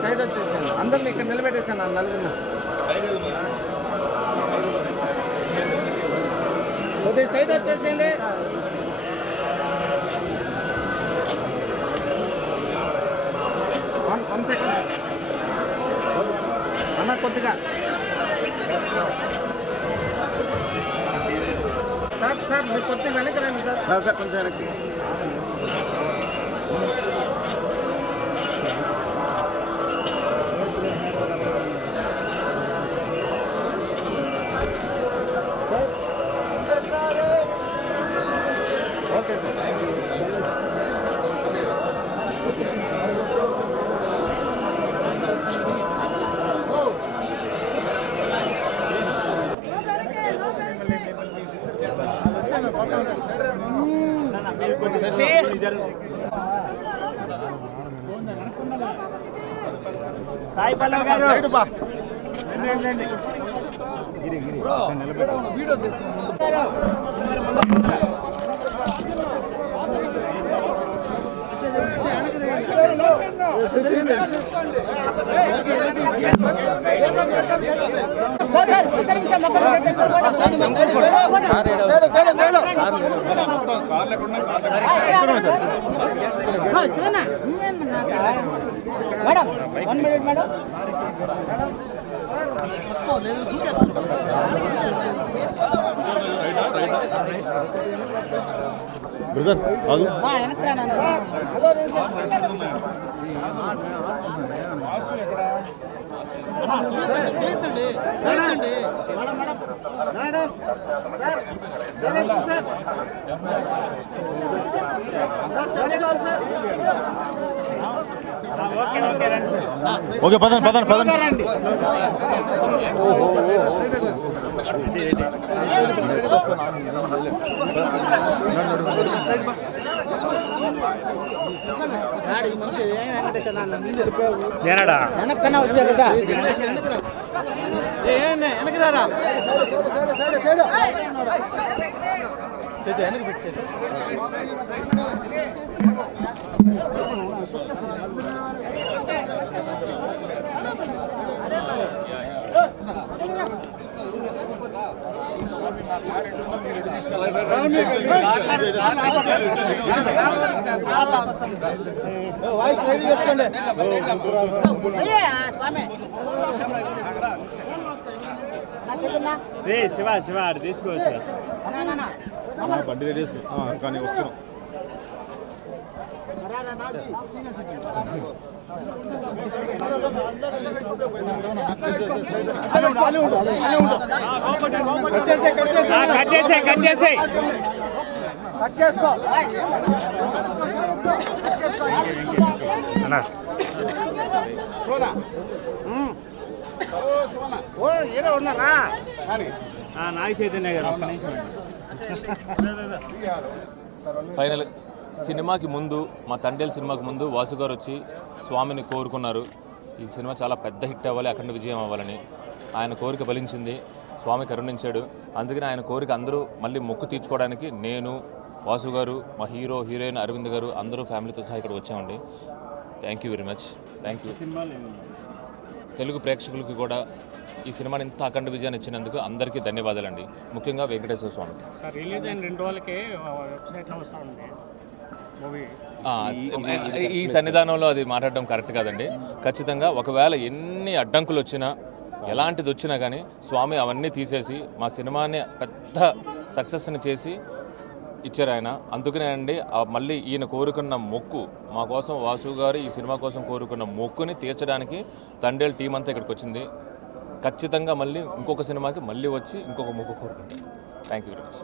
Side వచ్చేసాను అందరిని ఇక్కడ నిలబెట్టేసాను నలుగురు కొద్దిగా సైడ్ వచ్చేసేయండి వన్ సెకండ్ అన్న కొద్దిగా సార్ సార్ మీరు కొద్దిగా వెనక్కి రండి సార్ సార్ కొంచెం వెనక్కి okay sir thank you Sai Pallav గారు సైడ్ బా గిరి గిరి నిలబెట్టు వీడియో తీస్తున్నారు మేడం 1 మినిట్ మేడం బ్రదర్ ఆగు ఓకే పదండి పదండి పదండి వెనక్కన్నా వస్తే కదా వెనక్కి రారా వెనక్కి పెట్టే వాయిస్ రెడీ చేసుకోండి శివ శివ తీసుకోవచ్చు బండి రెడీ చేసుకో కానీ వస్తున్నాం నాగ చైతన్య గారు ఫైనల్ సినిమాకి ముందు మా తండేల్ సినిమాకి ముందు వాసు గారు వచ్చి స్వామిని కోరుకున్నారు. ఈ సినిమా చాలా పెద్ద హిట్ అవ్వాలి, అఖండ విజయం అవ్వాలని. ఆయన కోరిక ఫలించింది, స్వామి కరుణించాడు. అందుకని ఆయన కోరిక అందరూ మళ్ళీ మొక్కు తీర్చుకోవడానికి నేను, వాసు గారు, మా హీరో హీరోయిన్ అరవింద్ గారు అందరూ ఫ్యామిలీతో సహా ఇక్కడికి వచ్చామండి. Thank you very much. Thank you. Telugu ప్రేక్షకులకి కూడా ఈ సినిమాని ఇంత అఖండ విజయాన్ని ఇచ్చినందుకు అందరికీ ధన్యవాదాలండి. ముఖ్యంగా వెంకటేశ్వర స్వామికి. ఈ సన్నిధానంలో అది మాట్లాడడం కరెక్ట్ కాదండి. ఖచ్చితంగా ఒకవేళ ఎన్ని అడ్డంకులు వచ్చినా, ఎలాంటిది వచ్చినా కానీ స్వామి అవన్నీ తీసేసి మా సినిమాని పెద్ద సక్సెస్ని చేసి ఇచ్చారు ఆయన. అందుకనే అండి మళ్ళీ ఈయన కోరుకున్న మొక్కు మా కోసం, వాసు గారు ఈ సినిమా కోసం కోరుకున్న మొక్కుని తీర్చడానికి తండేల్ టీం అంతా ఇక్కడికి వచ్చింది. ఖచ్చితంగా మళ్ళీ ఇంకొక సినిమాకి మళ్ళీ వచ్చి ఇంకొక మొక్కు కోరుకుంటాం. Thank you very much.